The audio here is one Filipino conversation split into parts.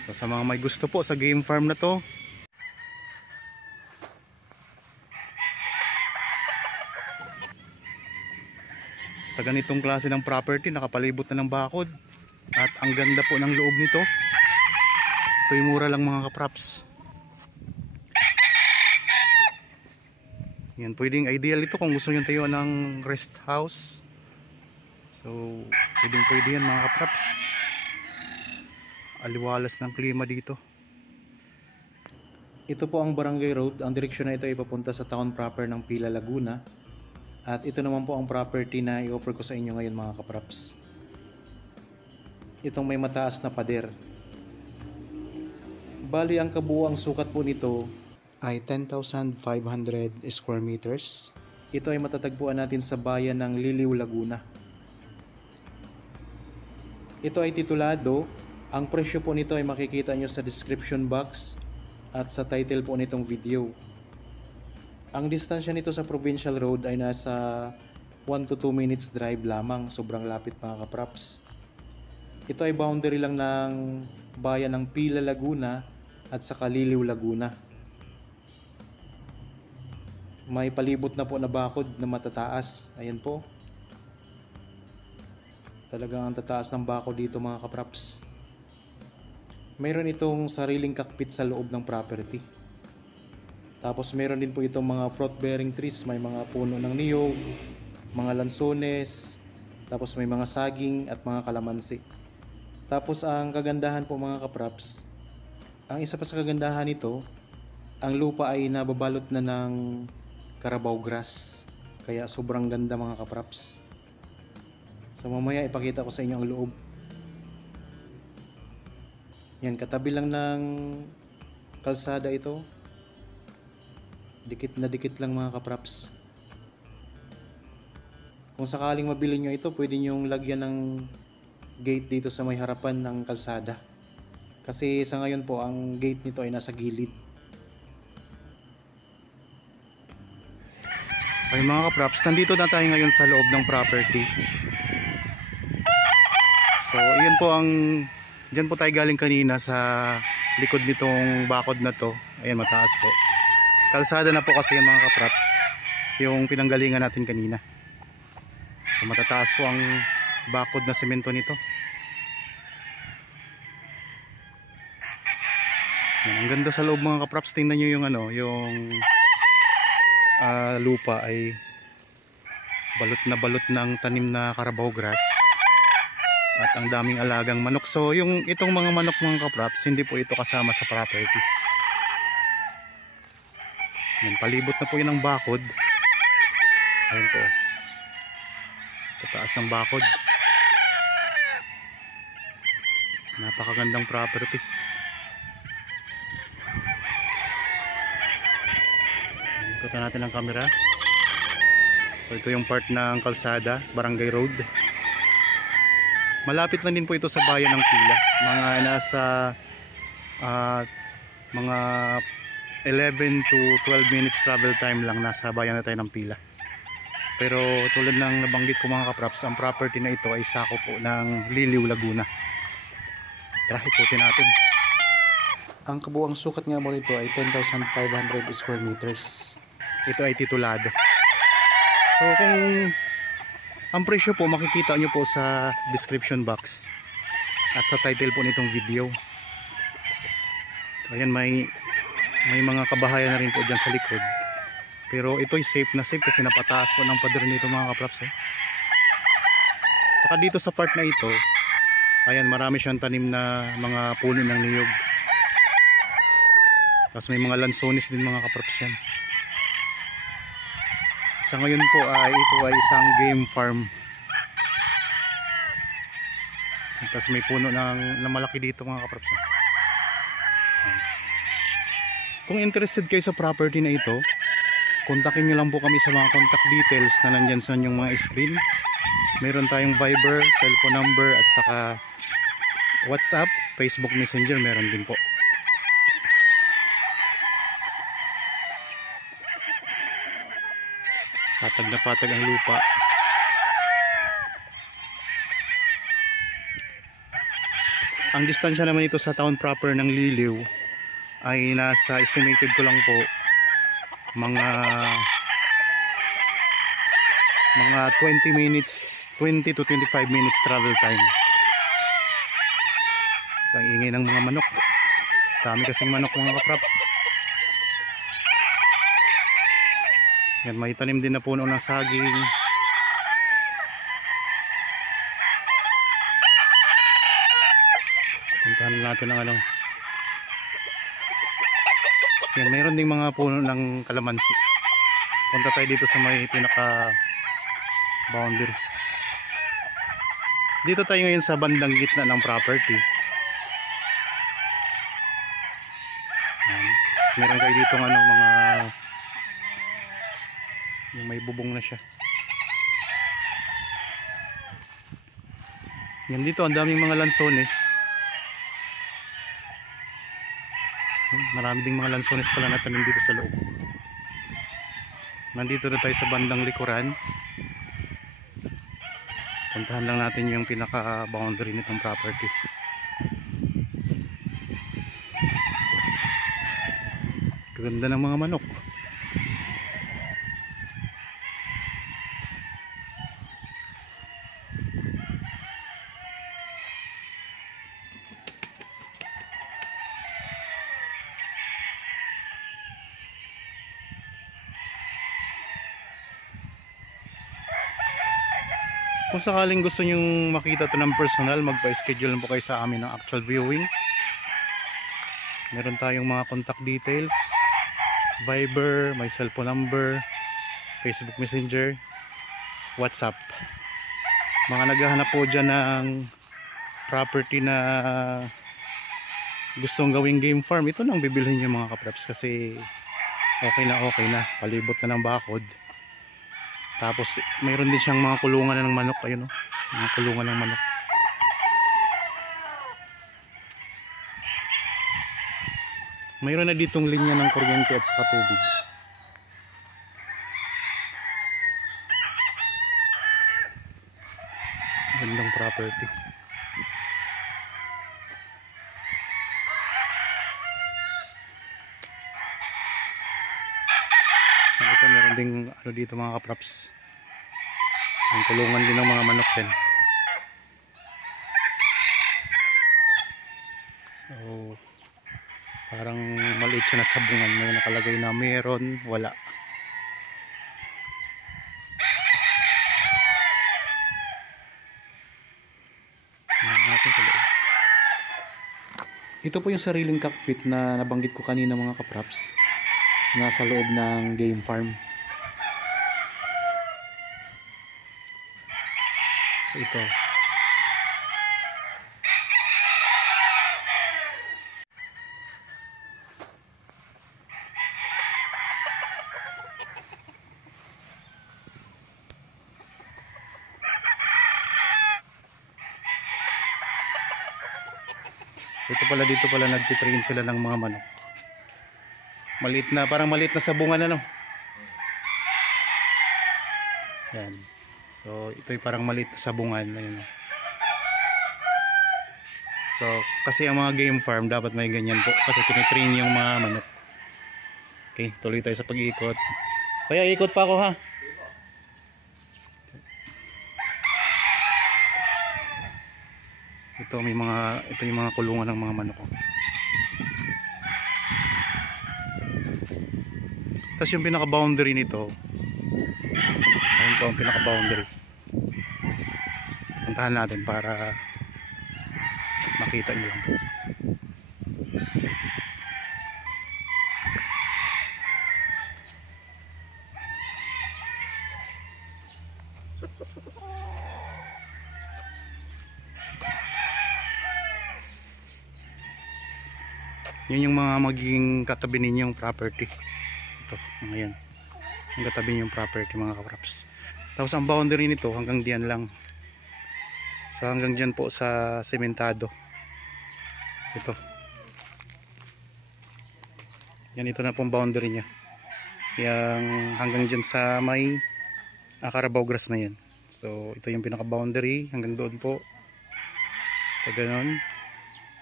So sa mga may gusto po sa game farm na to, sa ganitong klase ng property, nakapalibot na ng bakod at ang ganda po ng loob nito. Ito'y mura lang mga kapraps. Yan, pwedeng ideal ito kung gusto nyo tayo ng rest house. So pwede yan mga kapraps. Aliwalas ng klima dito. Ito po ang Barangay Road. Ang direksyon na ito ay papunta sa town proper ng Pila, Laguna. At ito naman po ang property na i-offer ko sa inyo ngayon mga kapraps. Itong may mataas na pader. Bali ang kabuuang sukat po nito ay 10,500 square meters. Ito ay matatagpuan natin sa bayan ng Liliw, Laguna. Ito ay titulado. Ang presyo po nito ay makikita nyo sa description box at sa title po nitong video. Ang distansya nito sa provincial road ay nasa 1 to 2 minutes drive lamang. Sobrang lapit mga kapraps. Ito ay boundary lang ng bayan ng Pila, Laguna at sa Liliw, Laguna. May palibot na po na bakod na matataas. Ayan po. Talagang ang tataas ng bakod dito mga kapraps. Mayroon itong sariling cockpit sa loob ng property. Tapos mayroon din po itong mga fruit bearing trees. May mga puno ng niyog, mga lansones, tapos may mga saging at mga kalamansi. Tapos ang kagandahan po mga kapraps, ang isa pa sa kagandahan nito, ang lupa ay nababalot na ng Carabao grass. Kaya sobrang ganda mga kapraps. So mamaya ipakita ko sa inyo ang loob. Yan, katabi lang ng kalsada ito. Dikit na dikit lang mga kapraps. Kung sakaling mabili nyo ito, pwede nyong lagyan ng gate dito sa may harapan ng kalsada. Kasi sa ngayon po, ang gate nito ay nasa gilid. Okay mga kapraps, nandito na tayo ngayon sa loob ng property. So, iyan po ang... Diyan po tayo galing kanina sa likod nitong bakod na to. Ayan, mataas po. Kalsada na po kasi yan mga kapraps, yung pinanggalingan natin kanina. So matataas po ang bakod na semento nito. Yan, ang ganda sa loob mga kapraps. Tingnan nyo yung yung lupa ay balot ng tanim na Carabao grass. At ang daming alagang manok. So yung itong mga manok mga kapraps, hindi po ito kasama sa property. Yan, palibot na po yun ng bakod. Ayan po. Tataas ng bakod. Napakagandang property. Ikutan natin ang camera. So ito yung part ng kalsada, Barangay Road. Malapit na din po ito sa bayan ng Pila. Mga nasa mga 11 to 12 minutes travel time lang, nasa bayan na tayo ng Pila. Pero tulad ng nabanggit ko mga kapraps, ang property na ito ay sako po ng Liliw, Laguna. Tara, ikutin natin. Ang kabuang sukat nga mo nito ay 10,500 square meters. Ito ay titulado. So kung ang presyo po makikita nyo po sa description box at sa title po nitong video. So ayan, may mga kabahayan na rin po dyan sa likod. Pero ito'y safe na safe kasi napataas po ng pader nito mga kapraps. Saka dito sa part na ito, ayan, marami siyang tanim na mga puno ng niyog. Tapos may mga lansones din mga kapraps yan. Sa ngayon po ay ito ay isang game farm. Tapos may puno na malaki dito mga kapraps. Kung interested kayo sa property na ito, kontakin nyo lang po kami sa mga contact details na nandyan sa inyong mga screen. Meron tayong Viber, cellphone number at saka WhatsApp, Facebook Messenger meron din po. Patag na patag ang lupa. Ang distansya naman ito sa town proper ng Liliw ay nasa estimated ko lang po mga 20 minutes, 20 to 25 minutes travel time. So ang ingay ng mga manok, dami kasing manok mga kapraps. Yan, may tanim din na puno ng saging. Puntahan natin ang ano. Yan, mayroon ding mga puno ng kalamansi. Punta tayo dito sa may pinaka boundary. Dito tayo ngayon sa bandang gitna ng property. Yan. Meron kayo dito ng ano, mga yung may bubong na siya. Yan, dito ang daming mga lansones. Marami ding mga lansones pala na tanim dito sa loob. Nandito na tayo sa bandang likuran. Puntahan lang natin yung pinaka boundary nitong property. Ganda ng mga manok. Kung sakaling gusto nyong makita ito ng personal, magpa-schedule lang po kayo sa amin ng actual viewing. Meron tayong mga contact details, Viber, my cellphone number, Facebook Messenger, WhatsApp. Mga naghahanap po dyan ng property na gustong gawing game farm, ito nang bibilhin nyo mga kapraps, kasi okay na, palibot na ng bakod. Tapos mayroon din siyang mga kulungan na ng manok, ayun, mga kulungan ng manok. Mayroon na ditong linya ng kuryente at saka tubig. Gandang property. Ito meron ding ano dito mga kapraps, ang kulungan din ng mga manok din. So parang maliit siya na sabungan, may nakalagay na meron, wala. Ito po yung sariling cockpit na nabanggit ko kanina mga kapraps, nasa loob ng game farm. So ito. Ito pala, dito pala nagtitrain sila ng mga manok. Maliit na, parang maliit na sabungan ano. Yan. So ito'y parang maliit na sabungan. Ayun. So kasi ang mga game farm dapat may ganyan po, kasi tinitrain yung mga manok. Okay, tuloy tayo sa pag-iikot. Kaya ikot pa ako ha. Ito yung mga kulungan ng mga manok. Tapos yung pinaka boundary nito, ayun po ang pinaka boundary. Puntahan natin para makita nyo lang po. Yun yung mga magiging katabi ninyong property. Ito, mga yan. Ang katabi ninyong property mga kapraps. Tapos ang boundary nito hanggang diyan lang. So hanggang diyan po sa sementado. Ito. Yan, ito na pong boundary niya. Yang hanggang diyan sa may Carabao grass na yan. So ito yung pinaka boundary hanggang doon po. Ito ganon.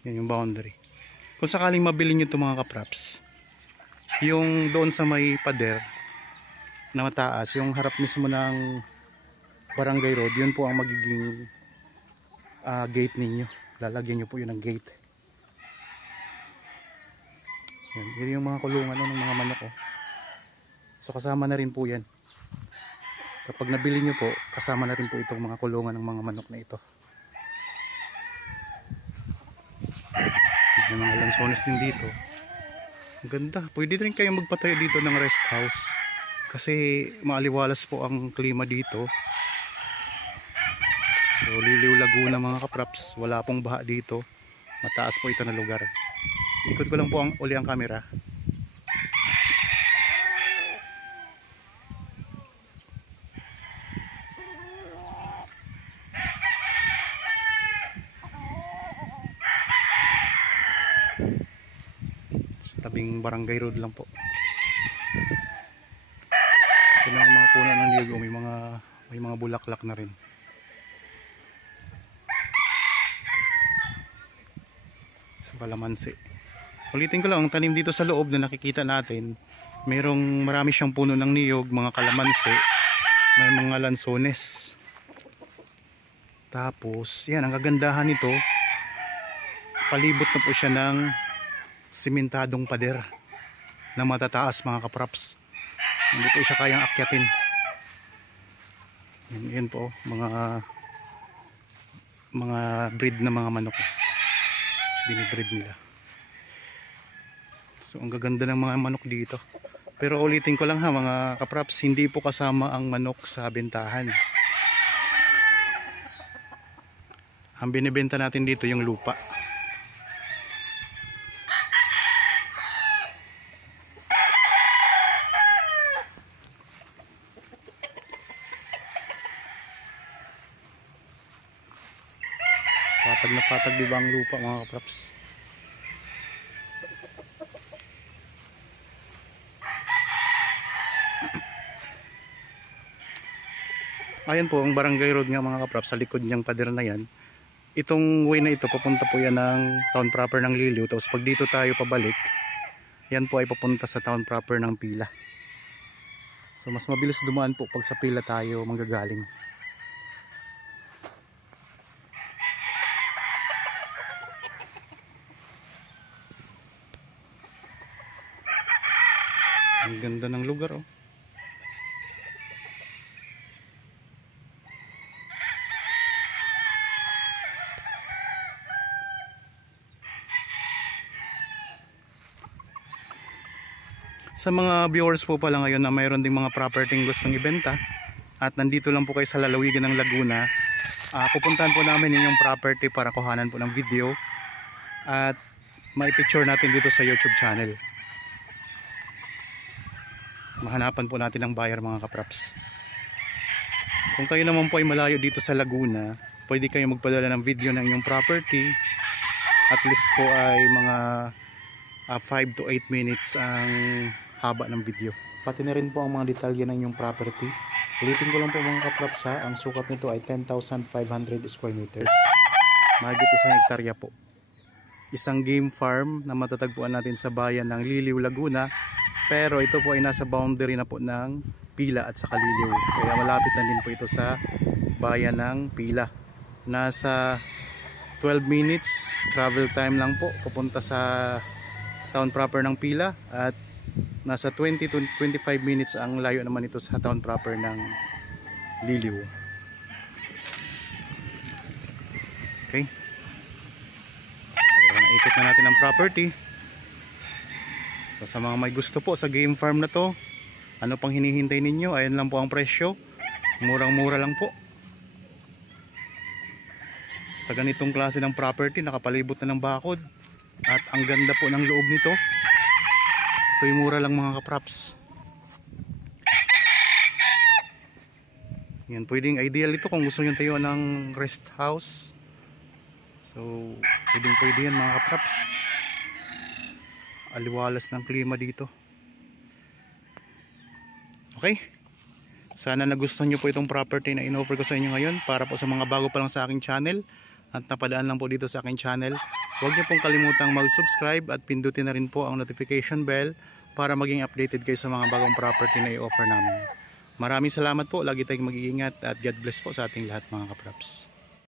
Yan yung boundary. Kung sakaling mabili nyo ito mga kapraps, yung doon sa may pader na mataas, yung harap mismo ng barangay road, yun po ang magiging gate ninyo. Lalagyan nyo po yun ng gate. Yan, yun yung mga kulungan ng mga manok. Oh. So kasama na rin po yan. Kapag nabili nyo po, kasama na rin po itong mga kulungan ng mga manok na ito. May mga lansones din dito. Ang ganda. Pwede rin kayong magpatayo dito ng rest house. Kasi maaliwalas po ang klima dito. So Liliw Laguna mga kapraps. Wala pong baha dito. Mataas po ito na lugar. Ikot ko lang po uli ang camera. Tabing barangay road lang po. Ito na ang mga puno ng niyog. May mga bulaklak na rin. Sa kalamansi. Ulitin ko lang, ang tanim dito sa loob na nakikita natin, marami siyang puno ng niyog, mga kalamansi, may mga lansones. Tapos yan, ang kagandahan nito, palibot na po siya ng simentadong pader na matataas mga kapraps. Hindi po siya kayang akyatin. Yan po mga breed na mga manok. Binibreed nila. So ang gaganda ng mga manok dito. Pero ulitin ko lang ha mga kapraps, hindi po kasama ang manok sa bentahan. Ang binibenta natin dito yung lupa. Patag na patag diba ang lupa mga kapraps. Ayan po ang barangay road nga mga kapraps. Sa likod niyang pader na yan, itong way na ito papunta po yan ng town proper ng Liliw. Tapos pag dito tayo pabalik, yan po ay papunta sa town proper ng Pila. So mas mabilis dumaan po pag sa Pila tayo manggagaling. Ang ganda ng lugar oh. Sa mga viewers po pala ngayon na mayroon ding mga property gustong ibenta at nandito lang po kayo sa lalawigan ng Laguna, pupuntahan po namin yung property para kuhanan po ng video at mai-picture natin dito sa YouTube channel. Mahanapan po natin ang buyer mga kapraps. Kung kayo naman po ay malayo dito sa Laguna, pwede kayo magpadala ng video ng inyong property. At least po ay mga 5 to 8 minutes ang haba ng video. Pati na rin po ang mga detalye ng inyong property. Ulitin ko lang po mga kapraps ha, ang sukat nito ay 10,500 square meters. Mahigit 1 hektarya po. Isang game farm na matatagpuan natin sa bayan ng Liliw, Laguna. Pero ito po ay nasa boundary na po ng Pila at saka Liliw. Kaya malapit na din po ito sa bayan ng Pila. Nasa 12 minutes travel time lang po papunta sa town proper ng Pila. At nasa 20 to 25 minutes ang layo naman ito sa town proper ng Liliw. Okay. So naikot na natin ang property. So sa mga may gusto po sa game farm na to, ano pang hinihintay ninyo? Ayan lang po ang presyo. Murang-mura lang po. Sa ganitong klase ng property, nakapalibot na ng bakod. At ang ganda po ng loob nito. Ito'y mura lang mga kapraps. Yan, pwedeng ideal ito kung gusto nyo tayo ng rest house. So pwede yan mga kapraps. Aliwalas ng klima dito. Okay, sana nagustuhan nyo po itong property na in-offer ko sa inyo ngayon para po sa mga bago pa lang sa aking channel at napadaan lang po dito sa aking channel. Huwag niyo pong kalimutang mag-subscribe at pindutin na rin po ang notification bell para maging updated kayo sa mga bagong property na i-offer namin. Maraming salamat po. Lagi tayong mag-iingat at God bless po sa ating lahat mga kapraps.